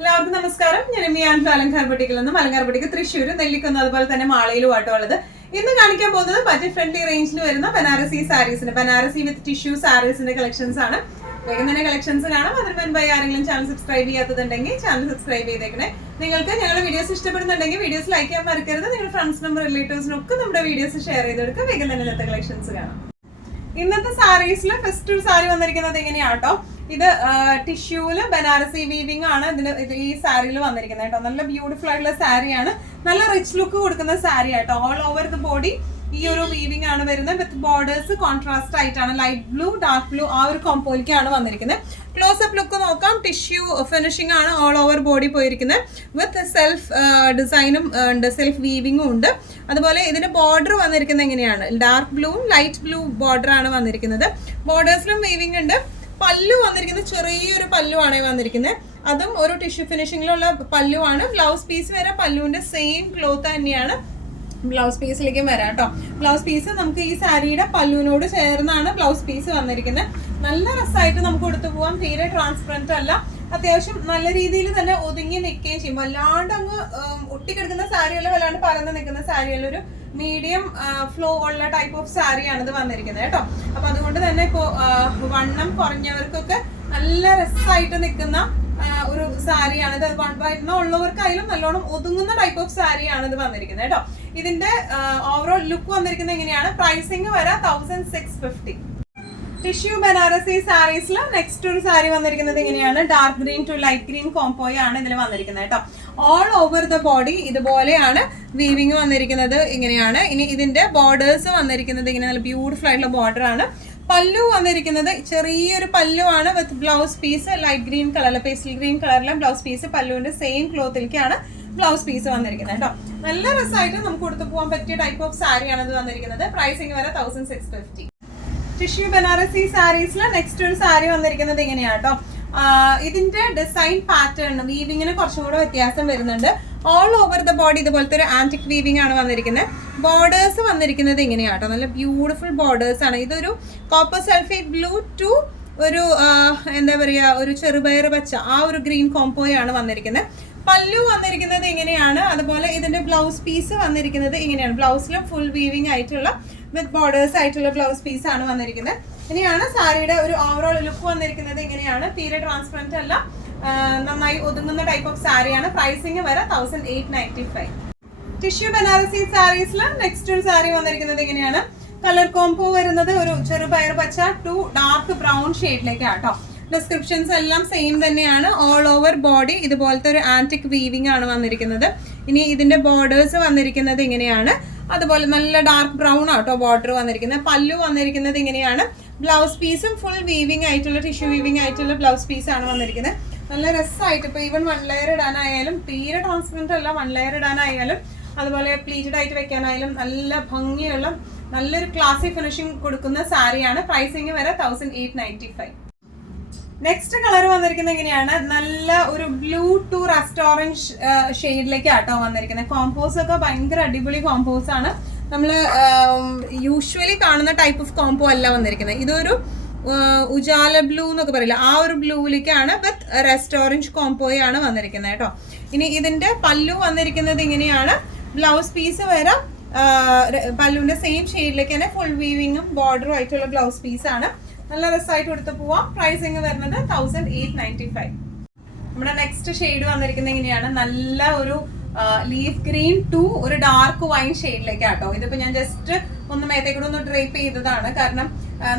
എല്ലാവർക്കും നമസ്കാരം. ഞാൻ മിയാൻ അലങ്കാർ ബുട്ടിക്കിൽ നിന്നും അലങ്കാർ ബുട്ടിക്ക് തൃശ്ശൂർ, നെല്ലിക്കുന്ന്, അതുപോലെ തന്നെ മാളയിലുമാട്ടോ ഉള്ളത്. ഇന്ന് കാണിക്കാൻ പോകുന്നത് ബഡ്ജറ്റ് ഫ്രണ്ട്ലി റേഞ്ചിൽ വരുന്ന ബനാറസി സാരീസിന്റെ ബനാറസി വിത്ത് ടിഷ്യൂ സാരീസിന്റെ കളക്ഷൻസ് ആണ്. വേഗം തന്നെ കളക്ഷൻസ് കാണാം. അതിന് മുൻപായി ആരെങ്കിലും ചാനൽ സബ്സ്ക്രൈബ് ചെയ്യാത്തതുണ്ടെങ്കിൽ ചാനൽ സബ്സ്ക്രൈബ് ചെയ്തേക്കണേ. നിങ്ങൾക്ക് ഞങ്ങളുടെ വീഡിയോസ് ഇഷ്ടപ്പെടുന്നുണ്ടെങ്കിൽ വീഡിയോസ് ലൈക്ക് ചെയ്യാൻ മറക്കരുത്. നിങ്ങളുടെ ഫ്രണ്ട്സിനും റിലേറ്റീവ്സിനും ഒക്കെ നമ്മുടെ വീഡിയോസ് ഷെയർ ചെയ്ത് കൊടുക്കുക. വേഗം തന്നെ ഇന്നത്തെ കളക്ഷൻസ് കാണാം. ഇന്നത്തെ സാരീസിൽ ഫസ്റ്റ് ഒരു സാരി വന്നിരിക്കുന്നത് എങ്ങനെയാട്ടോ, ഇത് ടിഷ്യൂല് ബനാറസി വീവിംഗ് ആണ് ഈ സാരിയിൽ വന്നിരിക്കുന്നത് കേട്ടോ. നല്ല ബ്യൂട്ടിഫുൾ ആയിട്ടുള്ള സാരിയാണ്, നല്ല റിച്ച് ലുക്ക് കൊടുക്കുന്ന സാരി ആട്ടോ. ഓൾ ഓവർ ദ ബോഡി ഈ ഒരു വീവിംഗ് ആണ് വരുന്നത്. വിത്ത് ബോർഡേഴ്സ് കോൺട്രാസ്റ്റ് ആയിട്ടാണ്, ലൈറ്റ് ബ്ലൂ ഡാർക്ക് ബ്ലൂ ആ ഒരു കോമ്പോയിലേക്കാണ് വന്നിരിക്കുന്നത്. ക്ലോസപ്പ് ലുക്ക് നോക്കാം, ടിഷ്യൂ ഫിനിഷിംഗ് ആണ് ഓൾ ഓവർ ബോഡി പോയിരിക്കുന്നത്. വിത്ത് സെൽഫ് ഡിസൈനും ഉണ്ട്, സെൽഫ് വീവിംഗും ഉണ്ട്. അതുപോലെ ഇതിന്റെ ബോർഡർ വന്നിരിക്കുന്നത് എങ്ങനെയാണ്, ഡാർക്ക് ബ്ലൂവും ലൈറ്റ് ബ്ലൂ ബോർഡർ ആണ് വന്നിരിക്കുന്നത്. ബോർഡേഴ്സിലും വീവിംഗ് ഉണ്ട്. പല്ലു വന്നിരിക്കുന്നത് ചെറിയൊരു പല്ലുവാണ് വന്നിരിക്കുന്നത്, അതും ഒരു ടിഷ്യൂ ഫിനിഷിംഗിലുള്ള പല്ലുവാണ്. ബ്ലൗസ് പീസ് വരെ പല്ലുവിന്റെ സെയിം ക്ലോത്ത് തന്നെയാണ് ബ്ലൗസ് പീസിലേക്ക് വരാം കേട്ടോ. ബ്ലൗസ് പീസ് നമുക്ക് ഈ സാരിയുടെ പല്ലുവിനോട് ചേർന്നാണ് ബ്ലൗസ് പീസ് വന്നിരിക്കുന്നത്. നല്ല രസമായിട്ട് നമുക്ക് കൊടുത്തു പോവാം. തീരെ ട്രാൻസ്പെറന്റ് അല്ല, അത്യാവശ്യം നല്ല രീതിയിൽ തന്നെ ഒതുങ്ങി നിൽക്കുകയും ചെയ്യും. വല്ലാണ്ട് അങ്ങ് ഒട്ടിക്കെടുക്കുന്ന സാരിയല്ല, വല്ലാണ്ട് പരന്ന് നിൽക്കുന്ന സാരിയല്ല, ഒരു മീഡിയം ഫ്ലോ ഉള്ള ടൈപ്പ് ഓഫ് സാരിയാണ് ഇത് വന്നിരിക്കുന്നത് കേട്ടോ. അപ്പൊ അതുകൊണ്ട് തന്നെ ഇപ്പോ വണ്ണം കുറഞ്ഞവർക്കൊക്കെ നല്ല രസമായിട്ട് നിൽക്കുന്ന ഒരു സാരിയാണ് ഇത്. വണ്ണം ഉള്ളവർക്കായാലും നല്ലോണം ഒതുങ്ങുന്ന ടൈപ്പ് ഓഫ് സാരിയാണ് ഇത് വന്നിരിക്കുന്നത് കേട്ടോ. ഇതിന്റെ ഓവറോൾ ലുക്ക് വന്നിരിക്കുന്നത് എങ്ങനെയാണ്, പ്രൈസിങ് വരെ 1650. ടിഷ്യൂ ബനാറസി സാരീസിൽ നെക്സ്റ്റ് ഒരു സാരി വന്നിരിക്കുന്നത് എങ്ങനെയാണ്, dark green to light green കോംബോയോ ആണ് ഇതിൽ വന്നിരിക്കുന്നത് കേട്ടോ. ഓൾ ഓവർ ദ ബോഡി ഇതുപോലെയാണ് വീവിങ് വന്നിരിക്കുന്നത് ഇങ്ങനെയാണ്. ഇനി ഇതിന്റെ ബോർഡേഴ്സ് വന്നിരിക്കുന്നത് ഇങ്ങനെ നല്ല ബ്യൂട്ടിഫുൾ ആയിട്ടുള്ള ബോർഡർ ആണ്. പല്ലു വന്നിരിക്കുന്നത് ചെറിയൊരു പല്ലുവാണ് with blouse piece light green കളറിൽ, പേസ്റ്റൽ ഗ്രീൻ കളറിലെ ബ്ലൗസ് പീസ് പല്ലുവിന്റെ സെയിം ക്ലോത്തിലേക്കാണ് ബ്ലൗസ് പീസ് വന്നിരിക്കുന്നത് കേട്ടോ. നല്ല രസമായിട്ട് നമുക്ക് കൊടുത്തു പോകാൻ പറ്റിയ ടൈപ്പ് ഓഫ് സാരിയാണ് ഇത് വന്നിരിക്കുന്നത്. പ്രൈസിങ് വരെ 1650. ടിഷ്യൂ ബനാറസി സാരീസിൽ നെക്സ്റ്റ് ഒരു സാരി വന്നിരിക്കുന്നത് ഇങ്ങനെയാട്ടോ. ഇതിന്റെ ഡിസൈൻ പാറ്റേൺ വീവിങ്ങിന് കുറച്ചും കൂടെ വ്യത്യാസം വരുന്നുണ്ട്. ഓൾ ഓവർ ദ ബോഡി ഇതുപോലത്തെ ഒരു ആന്റിക് വീവിംഗ് ആണ് വന്നിരിക്കുന്നത്. ബോർഡേഴ്സ് വന്നിരിക്കുന്നത് ഇങ്ങനെയാട്ടോ, നല്ല ബ്യൂട്ടിഫുൾ ബോർഡേഴ്സ് ആണ്. ഇതൊരു കോപ്പർ സൾഫേറ്റ് ബ്ലൂ ടു ഒരു എന്താ പറയാ, ഒരു ചെറുപയർ പച്ച ആ ഒരു ഗ്രീൻ കോംബോയാണ് വന്നിരിക്കുന്നത്. പല്ലു വന്നിരിക്കുന്നത് ഇങ്ങനെയാണ്. അതുപോലെ ഇതിന്റെ ബ്ലൗസ് പീസ് വന്നിരിക്കുന്നത് ഇങ്ങനെയാണ്. ബ്ലൗസിലും ഫുൾ വീവിംഗ് ആയിട്ടുള്ള വിത്ത് ബോർഡേഴ്സ് ആയിട്ടുള്ള ബ്ലൗസ് പീസ് ആണ് വന്നിരിക്കുന്നത്. ഇനിയാണ് സാരിയുടെ ഒരു ഓവറോൾ ലുക്ക് വന്നിരിക്കുന്നത് ഇങ്ങനെയാണ്. തീരെ ട്രാൻസ്പെറന്റ് അല്ല, നന്നായി ഒതുങ്ങുന്ന ടൈപ്പ് ഓഫ് സാരിയാണ്. പ്രൈസിങ് വരെ 1895. ടിഷ്യൂ ബനാറസി സാരീസിൽ നെക്സ്റ്റ് ഒരു സാരി വന്നിരിക്കുന്നത് ഇങ്ങനെയാണ്. കളർ കോംബോ വരുന്നത് ഒരു ചെറുപയർ പച്ച ടു ഡാർക്ക് ബ്രൗൺ ഷെയ്ഡിലേക്കാട്ടോ. ഡിസ്ക്രിപ്ഷൻസ് എല്ലാം സെയിം തന്നെയാണ്. ഓൾ ഓവർ ബോഡി ഇതുപോലത്തെ ഒരു ആന്റിക് വീവിംഗ് ആണ് വന്നിരിക്കുന്നത്. ഇനി ഇതിന്റെ ബോർഡേഴ്സ് വന്നിരിക്കുന്നത് ഇങ്ങനെയാണ്. അതുപോലെ നല്ല ഡാർക്ക് ബ്രൗൺ ആട്ടോ ബോർഡർ വന്നിരിക്കുന്നത്. പല്ലു വന്നിരിക്കുന്നത് ഇങ്ങനെയാണ്. ബ്ലൗസ് പീസും ഫുൾ വീവിംഗ് ആയിട്ടുള്ള ടിഷ്യൂ വീവിംഗ് ആയിട്ടുള്ള ബ്ലൗസ് പീസ് ആണ് വന്നിരിക്കുന്നത്. നല്ല രസമായിട്ട് ഇപ്പൊ ഈവൻ 1 ലെയർ ഇടാനായാലും, തീരെ ട്രാൻസ്പെറന്റ് അല്ല, 1 ലെയർ ഇടാനായാലും, അതുപോലെ പ്ലീറ്റഡ് ആയിട്ട് വെക്കാനായാലും നല്ല ഭംഗിയുള്ള നല്ലൊരു ക്ലാസി ഫിനിഷിംഗ് കൊടുക്കുന്ന സാരിയാണ്. പ്രൈസിങ് വരെ 1895. നെക്സ്റ്റ് കളർ വന്നിരിക്കുന്നത് എങ്ങനെയാണ്, നല്ല ഒരു ബ്ലൂ ടു റസ്റ്റ് ഓറഞ്ച് ഷെയ്ഡിലേക്ക് ആട്ടോ വന്നിരിക്കുന്നത്. കോമ്പോസ് ഒക്കെ ഭയങ്കര അടിപൊളി കോമ്പോസ് ആണ്. നമ്മൾ യൂഷ്വലി കാണുന്ന ടൈപ്പ് ഓഫ് കോംബോ അല്ല വന്നിരിക്കുന്നത്. ഇതൊരു ഉജാല ബ്ലൂ എന്നൊക്കെ പറയില്ല, ആ ഒരു ബ്ലൂവിലേക്കാണ് വിത്ത് റസ്റ്റ് ഓറഞ്ച് കോംബോയാണ് വന്നിരിക്കുന്നത് കേട്ടോ. ഇനി ഇതിന്റെ പല്ലു വന്നിരിക്കുന്നത് ഇങ്ങനെയാണ്. ബ്ലൗസ് പീസ് വരെ പല്ലുവിന്റെ സെയിം ഷെയ്ഡിലേക്ക് തന്നെ ഫുൾ വീവിങ്ങും ബോർഡറും ആയിട്ടുള്ള ബ്ലൗസ് പീസ് ആണ്. നല്ല രസമായിട്ട് കൊടുത്തു പോവാം. പ്രൈസിങ് വരുന്നത് 1895. നമ്മുടെ നെക്സ്റ്റ് ഷെയ്ഡ് വന്നിരിക്കുന്നത് എങ്ങനെയാണ്, നല്ല ഒരു ലീഫ് ഗ്രീൻ ടു ഒരു ഡാർക്ക് വൈൻ ഷെയ്ഡിലേക്കാട്ടോ. ഇതിപ്പോ ഞാൻ ജസ്റ്റ് ഒന്ന് മേത്തേക്കൂടെ ഒന്ന് ഡ്രേപ്പ് ചെയ്തതാണ്. കാരണം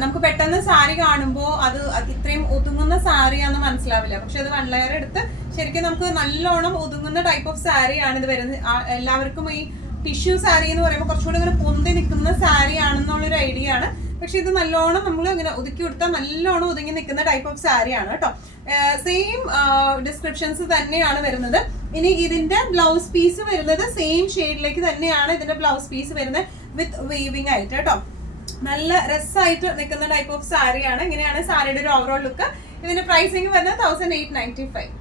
നമുക്ക് പെട്ടെന്ന് സാരി കാണുമ്പോൾ അത് ഇത്രയും ഒതുങ്ങുന്ന സാരിയാന്ന് മനസ്സിലാവില്ല. പക്ഷെ അത് 1 ലെയർ എടുത്ത് ശരിക്കും നമുക്ക് നല്ലോണം ഒതുങ്ങുന്ന ടൈപ്പ് ഓഫ് സാരിയാണ് ഇത് വരുന്നത്. എല്ലാവർക്കും ഈ ടിഷ്യൂ സാരി എന്ന് പറയുമ്പോൾ കുറച്ചുകൂടി ഇങ്ങനെ പൊന്തി നിൽക്കുന്ന സാരി ആണെന്നുള്ളൊരു ഐഡിയ ആണ്. പക്ഷെ ഇത് നല്ലോണം നമ്മൾ ഇങ്ങനെ ഒതുക്കി കൊടുത്താൽ നല്ലോണം ഒതുങ്ങി നിൽക്കുന്ന ടൈപ്പ് ഓഫ് സാരിയാണ് കേട്ടോ. സെയിം ഡിസ്ക്രിപ്ഷൻസ് തന്നെയാണ് വരുന്നത്. ഇനി ഇതിന്റെ ബ്ലൗസ് പീസ് വരുന്നത് സെയിം ഷെയ്ഡിലേക്ക് തന്നെയാണ് ഇതിന്റെ ബ്ലൗസ് പീസ് വരുന്നത് വിത്ത് വീവിംഗ് ആയിട്ട് കേട്ടോ. നല്ല രസമായിട്ട് നിൽക്കുന്ന ടൈപ്പ് ഓഫ് സാരിയാണ്. ഇങ്ങനെയാണ് സാരിയുടെ ഒരു ഓവറോൾ ലുക്ക്. ഇതിന്റെ പ്രൈസിങ് വരുന്നത് 1895.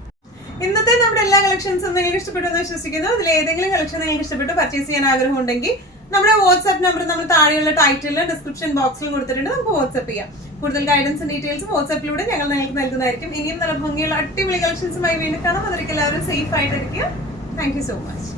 ഇന്നത്തെ നമ്മുടെ എല്ലാ കളക്ഷൻസും നിങ്ങൾക്ക് ഇഷ്ടപ്പെട്ടു എന്ന് വിശ്വസിക്കുന്നു. അതിൽ ഏതെങ്കിലും കളക്ഷൻ നിങ്ങൾക്ക് ഇഷ്ടപ്പെട്ട് പർച്ചേസ് ചെയ്യാൻ ആഗ്രഹം ഉണ്ടെങ്കിൽ നമ്മുടെ വാട്സ്ആപ്പ് നമ്പർ നമ്മൾ താഴെയുള്ള ടൈറ്റിലും ഡിസ്ക്രിപ്ഷൻ ബോക്സിലും കൊടുത്തിട്ടുണ്ട്, നമുക്ക് വാട്സ്ആപ്പ് ചെയ്യാം. കൂടുതൽ ഗൈഡൻസും ഡീറ്റെയിൽസും വാട്സ്ആപ്പിലൂടെ ഞങ്ങൾ നിങ്ങൾക്ക് നൽകുന്നതായിരിക്കും. ഇനിയും നല്ല ഭംഗിയുള്ള അടിപൊളി കളക്ഷൻസുമായി വീണ്ടും കാണാം. അതിലേക്ക് എല്ലാവരും സേഫ് ആയിട്ടിരിക്കുക. Thank you so much.